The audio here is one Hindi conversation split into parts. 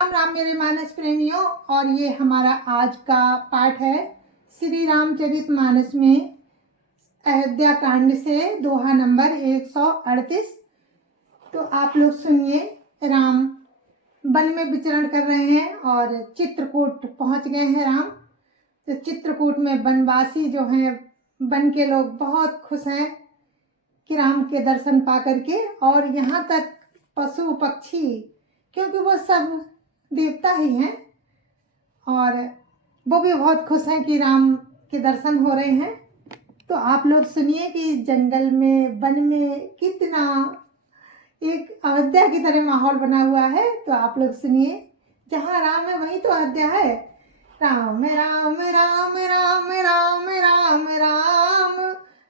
राम राम मेरे मानस प्रेमियों। और ये हमारा आज का पाठ है श्री रामचरितमानस में अयोध्या कांड से दोहा नंबर 138। तो आप लोग सुनिए। राम वन में विचरण कर रहे हैं और चित्रकूट पहुंच गए हैं राम। तो चित्रकूट में वनवासी जो हैं, वन के लोग बहुत खुश हैं कि राम के दर्शन पा करके, और यहाँ तक पशु पक्षी, क्योंकि वो सब देवता ही हैं, और वो भी बहुत खुश हैं कि राम के दर्शन हो रहे हैं। तो आप लोग सुनिए कि जंगल में, वन में कितना एक अयोध्या की तरह माहौल बना हुआ है। तो आप लोग सुनिए, जहाँ राम है वहीं तो अयोध्या है। राम राम राम राम राम राम राम राम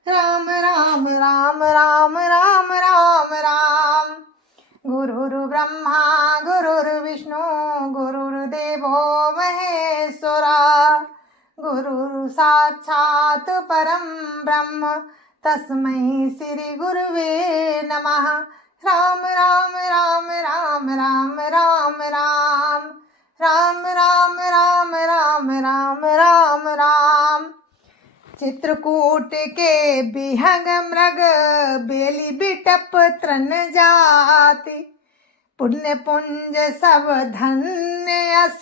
राम राम राम राम राम राम। गुरुर्ब्रह्मा गुरुर्विष्णु गुरुर्देवो महेश्वरा, गुरु साक्षात् परम ब्रह्म तस्मै श्री गुरुवे नमः। राम राम राम राम राम राम राम राम राम राम राम राम राम राम। चित्रकूट के बिहंग मृग बेली बिटप तृण जाति, पुण्य पुंज सब धन्य अस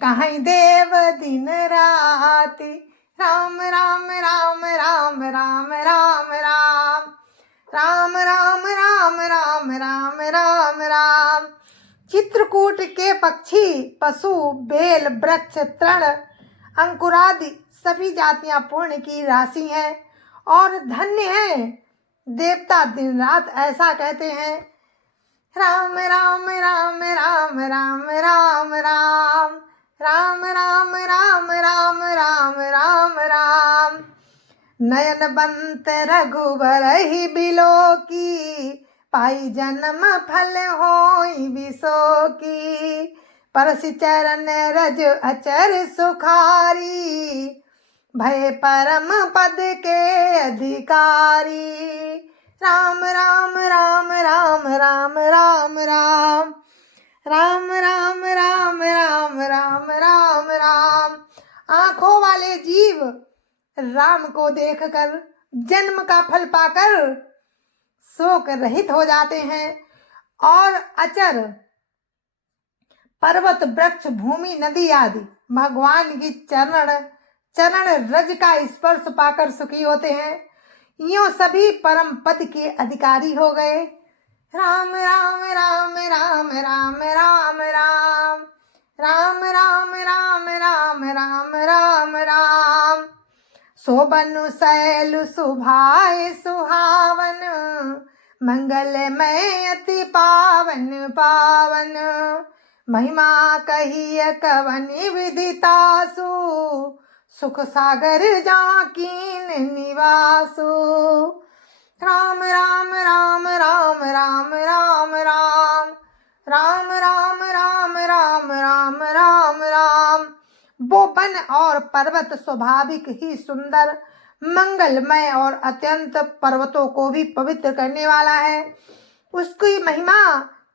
कहीं देव दिन राति। राम राम राम राम राम राम राम राम राम राम राम राम राम राम। चित्रकूट के पक्षी, पशु, बेल, वृक्ष, तृण, अंकुरादि सभी जातियां पूर्ण की राशि हैं और धन्य हैं। देवता दिन रात ऐसा कहते हैं। राम राम राम राम राम राम राम राम राम राम राम राम राम राम। नयन बंत रघुबर ही बिलो की, पाई जन्म फल होई विसो की। परस चरण रज अचर सुखारी, भय परम पद के अधिकारी। राम राम राम राम राम राम राम राम राम राम राम राम राम राम। आंखों वाले जीव राम को देखकर जन्म का फल पाकर शोक रहित हो जाते हैं, और अचर पर्वत, वृक्ष, भूमि, नदी आदि भगवान की चरण रज का स्पर्श पाकर सुखी होते हैं। यूं सभी परम पद के अधिकारी हो गए। राम राम राम राम राम राम राम राम राम राम राम राम राम राम। शोभनु शैल सुभाए सुहावन, मंगलमय अति पावन पावन। महिमा कहिय कवनि विदितासु, सुख सागर जाकीन निवासु। राम राम राम राम राम राम राम राम राम राम राम राम राम राम। वो वन और पर्वत स्वाभाविक ही सुंदर, मंगलमय और अत्यंत पर्वतों को भी पवित्र करने वाला है। उसकी महिमा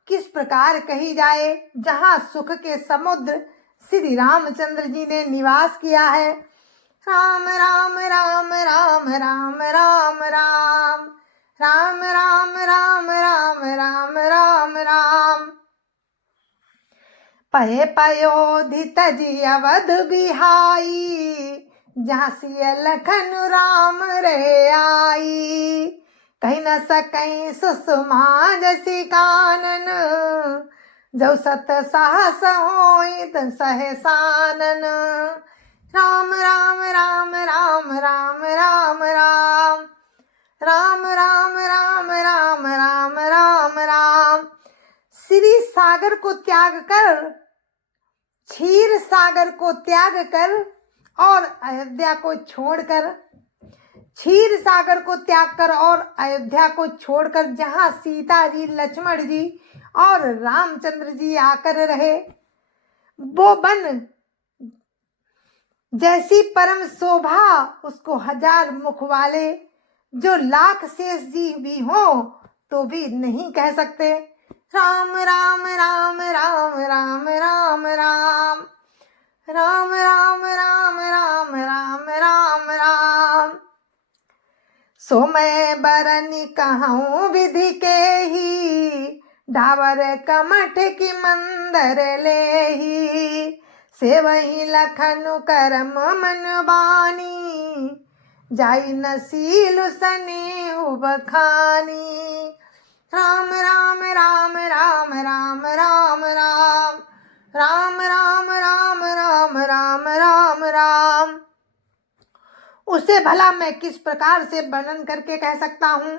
किस प्रकार कही जाए। जहाँ सुख के समुद्र श्री रामचंद्र जी ने निवास किया है। राम राम राम राम राम राम राम राम राम राम राम राम राम राम। पहे पयोधित जी अवध बिहाई, जहाँ सिय लखन राम रे आई। कहीं न सकई सुषमा जसी कानन, जो सत साहस होई सहसानन। राम राम राम राम राम राम राम राम राम राम राम राम राम राम। श्री सागर को त्याग कर, क्षीर सागर को त्याग कर और अयोध्या को छोड़कर, क्षीर सागर को त्याग कर और अयोध्या को छोड़कर जहाँ सीता जी, लक्ष्मण जी और रामचंद्र जी आकर रहे, वो वन जैसी परम शोभा उसको हजार मुख वाले जो लाख शेष जी भी हो तो भी नहीं कह सकते। राम राम राम राम राम सो मैं बरनी कहूँ विधि के ही, ढावर कमठ की मंदर ले ही। से वही लखनु करम मन बानी, जाई नसील सने बखानी। राम राम राम राम राम राम राम राम राम राम राम राम राम राम। उसे भला मैं किस प्रकार से वर्णन करके कह सकता हूँ।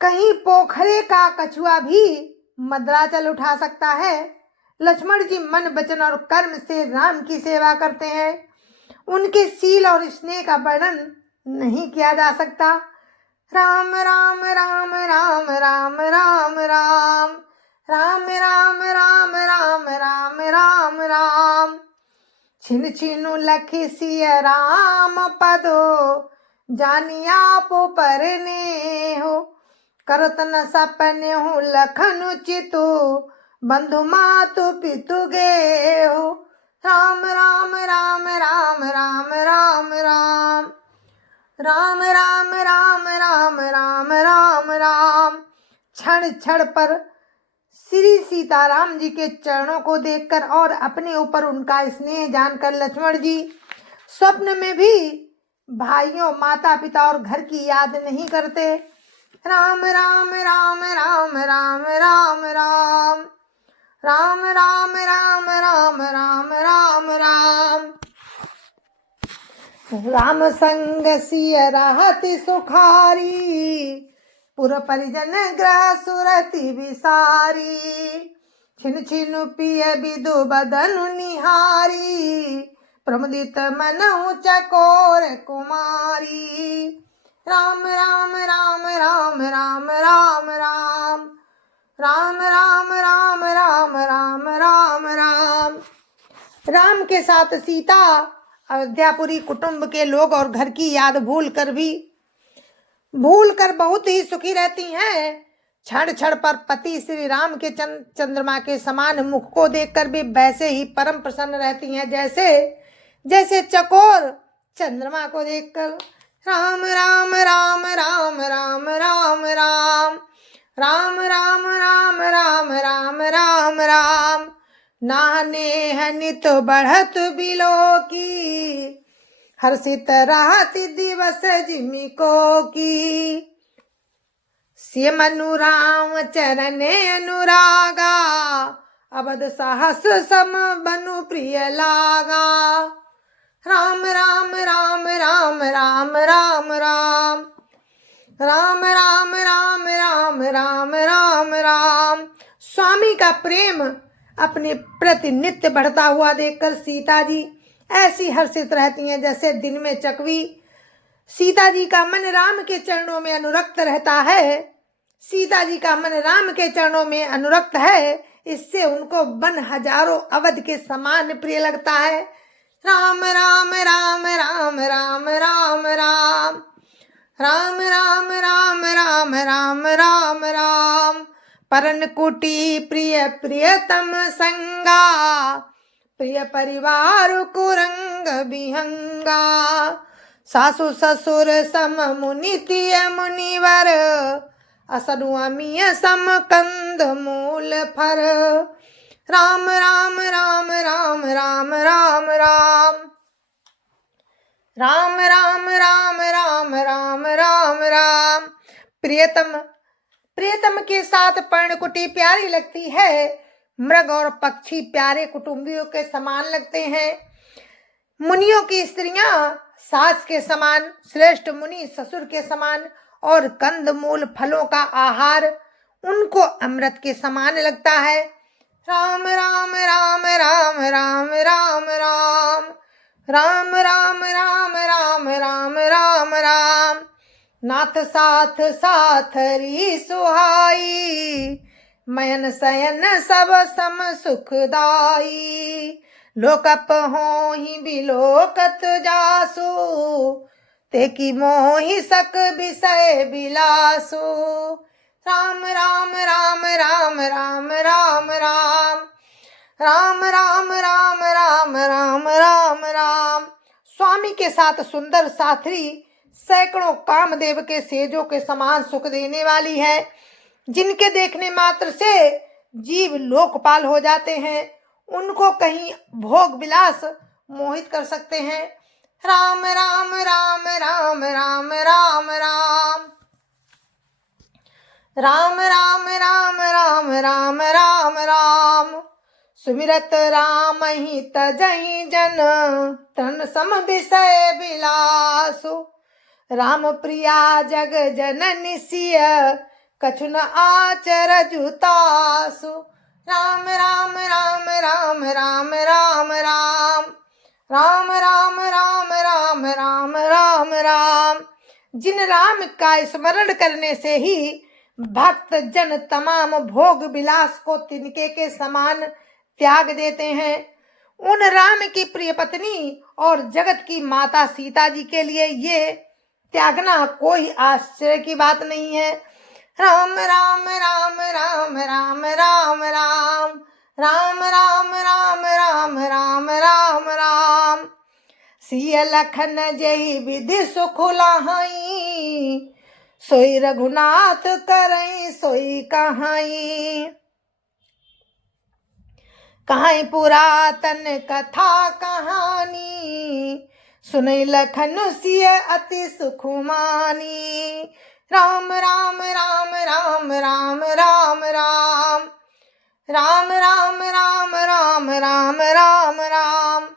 कहीं पोखरे का कछुआ भी मदराचल उठा सकता है। लक्ष्मण जी मन वचन और कर्म से राम की सेवा करते हैं। उनके शील और स्नेह का वर्णन नहीं किया जा सकता। राम राम राम राम राम राम राम राम राम राम राम राम राम राम। छिन छिनु लखि सिय राम पदो, जानिया पो परने हो। करत न सपने हो लखनु चितु, बंधु मातु पितु गे हो। राम राम राम राम राम राम राम राम राम राम राम राम राम राम। क्षण क्षण पर श्री सीताराम जी के चरणों को देखकर और अपने ऊपर उनका स्नेह जानकर लक्ष्मण जी स्वप्न में भी भाइयों, माता पिता और घर की याद नहीं करते। राम राम राम राम राम राम राम राम राम राम राम राम राम राम। राम संग सिय रहति सुखारी, पुर परिजन ग्रह सुरति विसारी। छिन छिनु पिय बिदु बदनु निहारी, प्रमुदित मनहु चकोर कुमारी। राम राम राम राम राम राम राम राम राम राम राम राम राम राम। राम के साथ सीता अयोध्यापुरी कुटुंब के लोग और घर की याद भूल कर बहुत ही सुखी रहती हैं। क्षण क्षण पर पति श्री राम के चंद्रमा के समान मुख को देखकर भी वैसे ही परम प्रसन्न रहती हैं जैसे चकोर चंद्रमा को देखकर। राम राम राम राम राम राम राम राम राम राम राम राम राम राम। नाहने हनित बढ़त बिलो की, हर्षित रहत दिवस जिमि को की। सिय मनु राम चरणे अनुरागा, अवध सहस सम बनु प्रिय लागा। राम राम राम राम राम राम राम राम राम राम राम राम राम राम। स्वामी का प्रेम अपने प्रति नित्य बढ़ता हुआ देखकर सीता जी ऐसी हर्षित रहती हैं जैसे दिन में चकवी। सीता जी का मन राम के चरणों में अनुरक्त रहता है। सीता जी का मन राम के चरणों में अनुरक्त है, इससे उनको वन हजारों अवध के समान प्रिय लगता है। राम राम राम राम राम राम राम राम राम राम राम राम राम राम। परन कुटी प्रिय प्रियतम संगा, प्रिय परिवार कुरंग विहंगा। सासु ससुर सम मुनितिय मुनिवर, असरु अमिय सम कंद मूल फर। राम राम राम राम राम राम राम राम राम राम राम राम राम राम। प्रियतम के साथ पर्णकुटी प्यारी लगती है। मृग और पक्षी प्यारे कुटुंबियों के समान लगते हैं। मुनियों की स्त्रियां सास के समान, श्रेष्ठ मुनि ससुर के समान और कंदमूल फलों का आहार उनको अमृत के समान लगता है। राम राम राम राम राम राम राम राम राम राम राम राम राम राम। नाथ साथ साथरी सुहाई, मयन सयन सब सम सुखदाई। लोकप हो ही बिलोकत जासु, ते की मोहि सक विषय बिलासु। राम राम राम राम राम राम राम राम राम राम राम राम राम राम। स्वामी के साथ सुंदर साथी सैकड़ों कामदेव के सेजों के समान सुख देने वाली है, जिनके देखने मात्र से जीव लोकपाल हो जाते हैं, उनको कहीं भोग विलास मोहित कर सकते हैं। राम राम राम राम राम राम राम राम राम राम राम राम राम राम। सुमिरत राम ही तजहि जन तन सम विषय विलासु। राम प्रिया जग जननि सिय कछु न आचर जुतासु। राम राम राम राम राम राम राम राम राम राम राम राम राम राम। जिन राम का स्मरण करने से ही भक्त जन तमाम भोग विलास को तिनके के समान त्याग देते हैं, उन राम की प्रिय पत्नी और जगत की माता सीता जी के लिए ये त्यागना कोई आश्चर्य की बात नहीं है। राम राम राम राम राम राम राम राम राम राम राम राम राम राम। सिय लखन जय विधि सुख लाहाई, सोई रघुनाथ करई सोई कहाई। कहाई पुरातन कथा कहानी, सुनई लखन सिय अति सुख मानी। राम राम राम राम राम राम राम राम राम राम राम राम राम राम।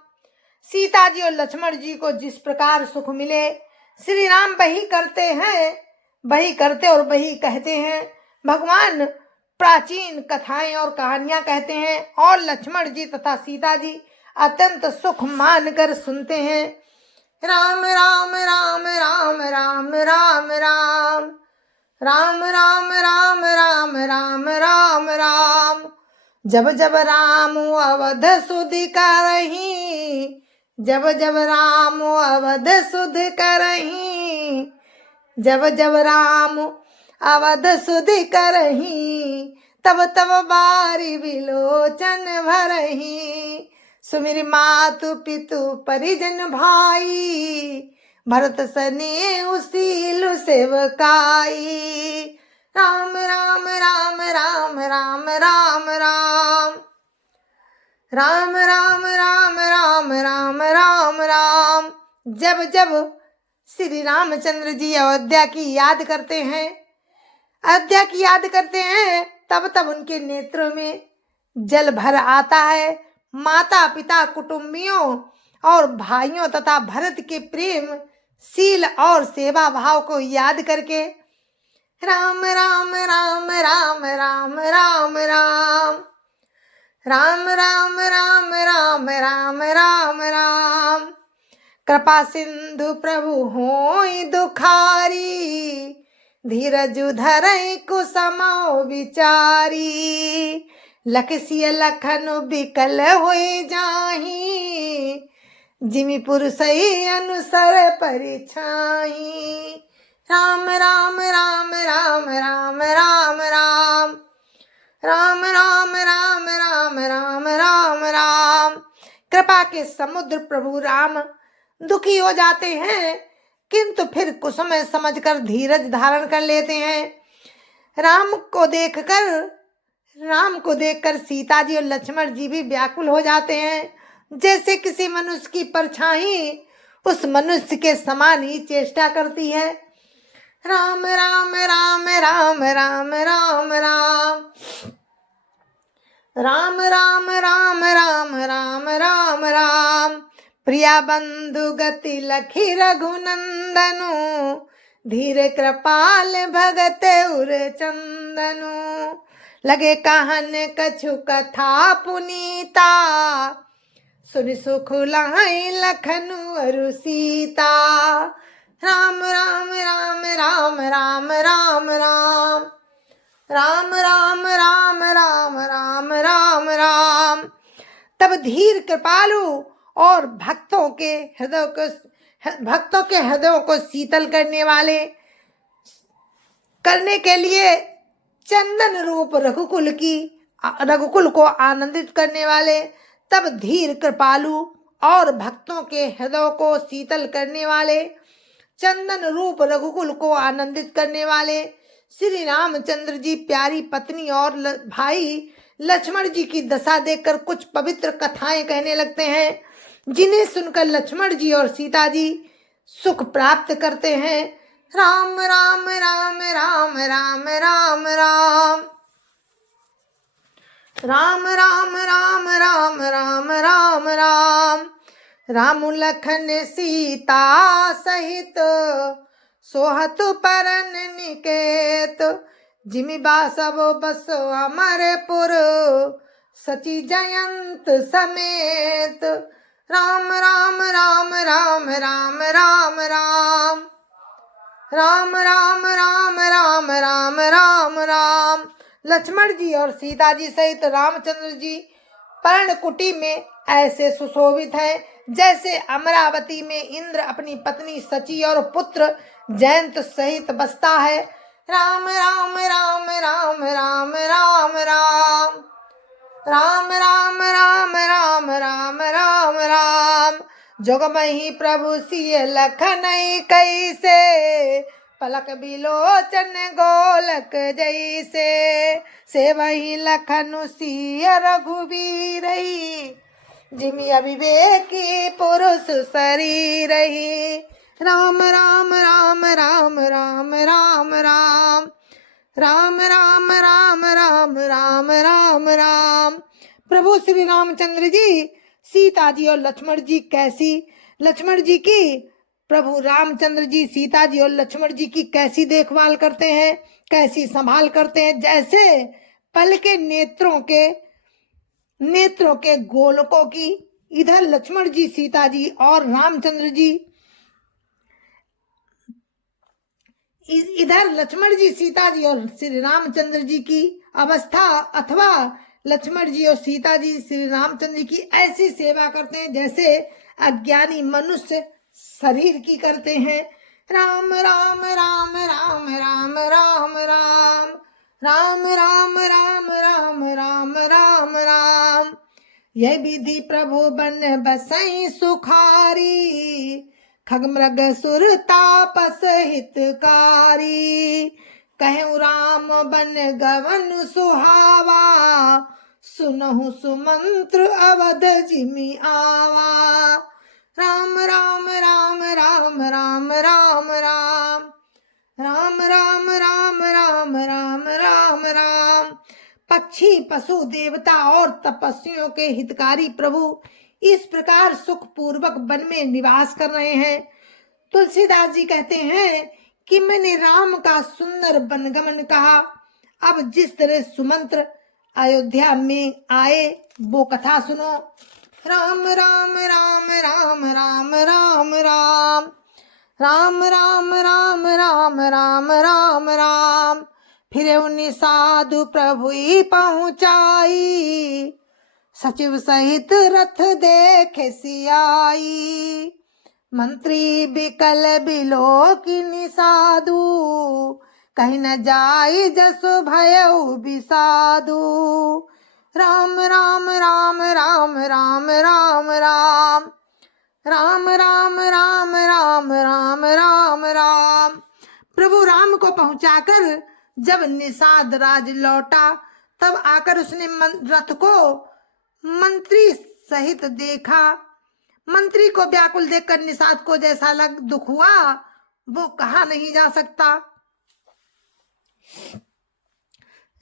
सीता जी और लक्ष्मण जी को जिस प्रकार सुख मिले, श्री राम वही करते हैं, वही करते और वही कहते हैं। भगवान प्राचीन कथाएं और कहानियां कहते हैं और लक्ष्मण जी तथा सीता जी अत्यंत सुख मानकर सुनते हैं। राम राम राम राम राम राम राम राम राम राम राम राम राम राम। जब जब राम अवध सुधि करहीं, जब जब राम अवध सुध करहीं, जब जब राम अवध सुधि करहीं, तब तब बारी विलोचन भरहीं। सुमिरि मातु पितु परिजन भाई, भरत सने सीलु सेवकाई। राम राम राम राम राम राम राम राम राम राम राम राम राम राम। जब जब श्री रामचंद्र जी अयोध्या की याद करते हैं, अयोध्या की याद करते हैं, तब तब उनके नेत्रों में जल भर आता है। माता पिता कुटुंबियों और भाइयों तथा भरत के प्रेम शील और सेवा भाव को याद करके राम राम राम राम राम राम राम राम राम राम राम राम राम राम। कृपा सिंधु प्रभु होई दुखारी, धीरज धरई कुसमो विचारी। लखसिय लखन बिकल होई जाही, जिमि पुरुषई अनुसर परिछाई। राम राम राम राम राम राम राम राम राम राम राम राम राम राम। कृपा के समुद्र प्रभु राम दुखी हो जाते हैं, किंतु फिर कुछ समय समझकर धीरज धारण कर लेते हैं। राम को देखकर सीता जी और लक्ष्मण जी भी व्याकुल हो जाते हैं, जैसे किसी मनुष्य की परछाई उस मनुष्य के समान ही चेष्टा करती है। राम राम राम राम राम राम राम राम राम राम राम राम राम राम। प्रिया बंधु गति लखी रघुनंदनु, धीर कृपाल भगत उर चंदनु। लगे कहन कछु कथा पुनीता, सुनि सुख लाहि लखनु अरु सीता। राम राम राम राम राम राम राम राम राम राम राम राम राम राम। तब धीर कृपालु और भक्तों के हृदयों को शीतल करने के लिए चंदन रूप रघुकुल को आनंदित करने वाले, तब धीर कृपालु और भक्तों के हृदय को शीतल करने वाले चंदन रूप रघुकुल को आनंदित करने वाले श्री रामचंद्र जी प्यारी पत्नी और भाई लक्ष्मण जी की दशा देखकर कुछ पवित्र कथाएं कहने लगते हैं, जिन्हें सुनकर लक्ष्मण जी और सीता जी सुख प्राप्त करते हैं। राम राम राम राम राम राम राम राम राम राम राम राम राम राम राम लखन सीता सहित सोहत परन निकेत, जिमि बासव बस अमरपुर सची जयंत समेत। राम राम राम राम राम राम राम राम राम राम राम राम राम राम। लक्ष्मण जी और सीता जी सहित रामचंद्र जी पर्णकुटी में ऐसे सुशोभित हैं, जैसे अमरावती में इंद्र अपनी पत्नी सची और पुत्र जयंत सहित बसता है। राम राम राम राम राम राम राम राम राम राम राम राम राम राम। जोगमहि प्रभु सिय लखन कैसे, पलक बिलोचन गोलक जैसे, से वही लखन सिय रघुबीर, जिमि अविवेकी पुरुष शरीर। राम राम राम राम राम राम राम राम राम राम राम राम राम राम। प्रभु श्री रामचंद्र जी सीता जी और लक्ष्मण जी प्रभु रामचंद्र जी सीता जी और लक्ष्मण जी की कैसी देखभाल करते हैं, कैसी संभाल करते हैं, जैसे पल के नेत्रों के गोलकों की। इधर लक्ष्मण जी सीता जी और रामचंद्र जी इधर लक्ष्मण जी सीता जी और श्री रामचंद्र जी की अवस्था अथवा लक्ष्मण जी और सीता जी श्री रामचंद्र जी की ऐसी सेवा करते हैं जैसे अज्ञानी मनुष्य शरीर की करते हैं। राम राम राम राम राम राम राम राम राम राम राम राम राम राम। यह विधि प्रभु बन बसई सुखारी, खगमृग सुर तापस हितकारी। कहूँ राम बन गवन सुहावा, सुनहु सुमंत्र अवध जिमि आवा। राम राम राम राम राम राम राम राम राम राम राम राम राम राम। पक्षी पशु देवता और तपस्वियों के हितकारी प्रभु इस प्रकार सुख पूर्वक वन में निवास कर रहे हैं। तुलसीदास जी कहते हैं कि मैंने राम का सुंदर वनगमन कहा। अब जिस तरह सुमंत्र अयोध्या में आए वो कथा सुनो। राम राम राम राम राम राम राम राम राम राम राम राम राम राम। फिर उन्हीं साधु प्रभु पहुँचाई, सचिव सहित रथ देखे सियाई। मंत्री बिकल बिलोकिनी साधु, कहीं न जाई जसु भयउ बिसाधु। राम राम राम राम राम राम राम राम राम राम राम राम राम राम। प्रभु राम को पहुंचाकर जब निषाद राज लौटा तब आकर उसने रथ को मंत्री सहित देखा। मंत्री को व्याकुल देखकर निषाद को जैसा दुख हुआ वो कहा नहीं जा सकता।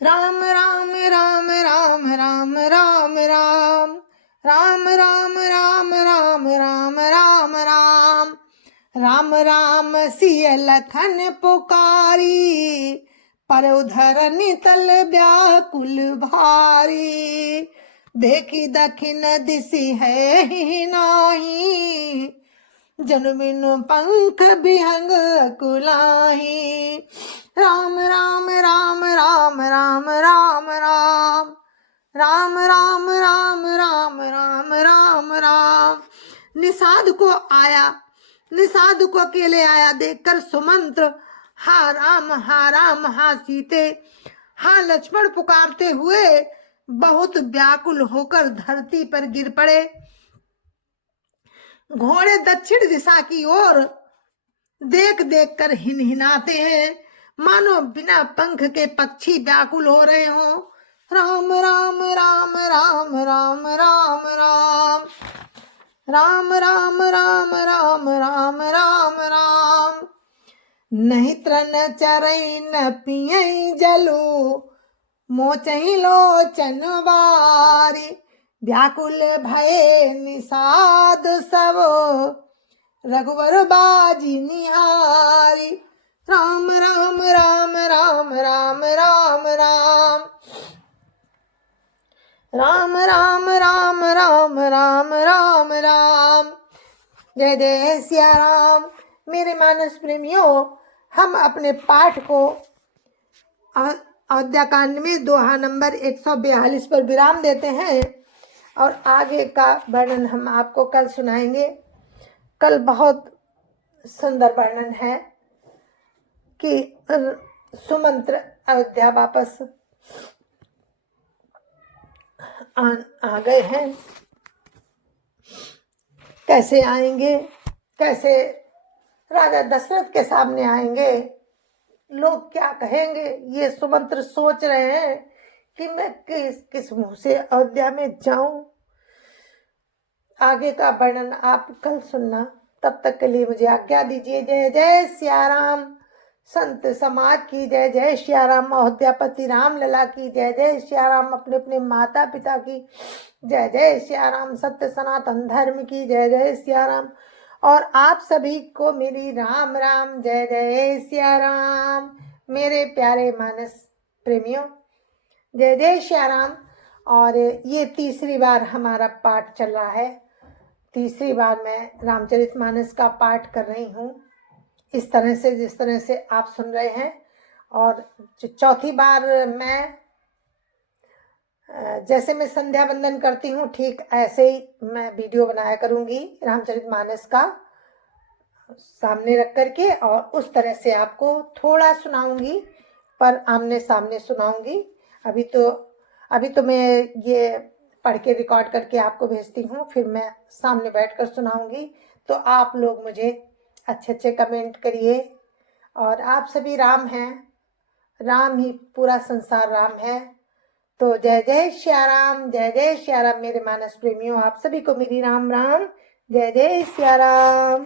राम राम राम राम राम राम राम राम राम राम राम राम राम राम। राम राम सिय लखन पुकारी, पर उधर नितल व्याकुल भारी। देखी दखिन दिशि है ही नाही, जन बिनु पंख बिहंग कुलाही। राम राम राम राम राम राम राम राम राम राम राम राम राम राम। निषाद को अकेले आया देखकर सुमंत्र हा राम हा सीते हा लक्ष्मण पुकारते हुए बहुत व्याकुल होकर धरती पर गिर पड़े। घोड़े दक्षिण दिशा की ओर देख देख कर हिनहिनाते हैं, मानो बिना पंख के पक्षी व्याकुल हो रहे हो। राम राम राम राम राम राम राम राम राम राम राम राम राम राम। नहीं त्रन चरई न पियई जलू, मोचही लोचन बारी। व्याकुल भये निषाद सब, रघुवर बाजी निहारी। राम राम राम राम राम राम राम राम राम राम राम राम राम राम। जय जय सिया राम। मेरे मानस प्रेमियों, हम अपने पाठ को अयोध्या कांड में दोहा नंबर 142 पर विराम देते हैं और आगे का वर्णन हम आपको कल सुनाएंगे। कल बहुत सुंदर वर्णन है कि सुमंत्र अयोध्या वापस आ गए हैं। कैसे आएंगे, कैसे राजा दशरथ के सामने आएंगे, लोग क्या कहेंगे, ये सुमंत्र सोच रहे हैं कि मैं किस मुंह से अयोध्या में जाऊं। आगे का वर्णन आप कल सुनना। तब तक के लिए मुझे आज्ञा दीजिए। जय जय सिया राम। संत समाज की जय जय सिया राम। अयोध्यापति राम लला की जय जय सिया राम। अपने अपने माता पिता की जय जय सिया राम। सत्य सनातन धर्म की जय जय सिया राम। और आप सभी को मेरी राम राम जय जय सिया राम। मेरे प्यारे मानस प्रेमियों, जय जय सिया राम। और ये तीसरी बार हमारा पाठ चल रहा है। तीसरी बार मैं रामचरितमानस का पाठ कर रही हूँ, इस तरह से जिस तरह से आप सुन रहे हैं। और चौथी बार मैं जैसे मैं संध्या वंदन करती हूँ, ठीक ऐसे ही मैं वीडियो बनाया करूँगी रामचरितमानस का सामने रख करके, और उस तरह से आपको थोड़ा सुनाऊंगी, पर आमने सामने सुनाऊंगी। अभी तो मैं ये पढ़ के रिकॉर्ड करके आपको भेजती हूँ, फिर मैं सामने बैठकर सुनाऊंगी। तो आप लोग मुझे अच्छे अच्छे कमेंट करिए। और आप सभी राम हैं, राम ही पूरा संसार राम है। तो जय जय श्या राम, जय जय श्या राम। मेरे मानस प्रेमियों, आप सभी को मेरी राम राम, जय जय श्या राम।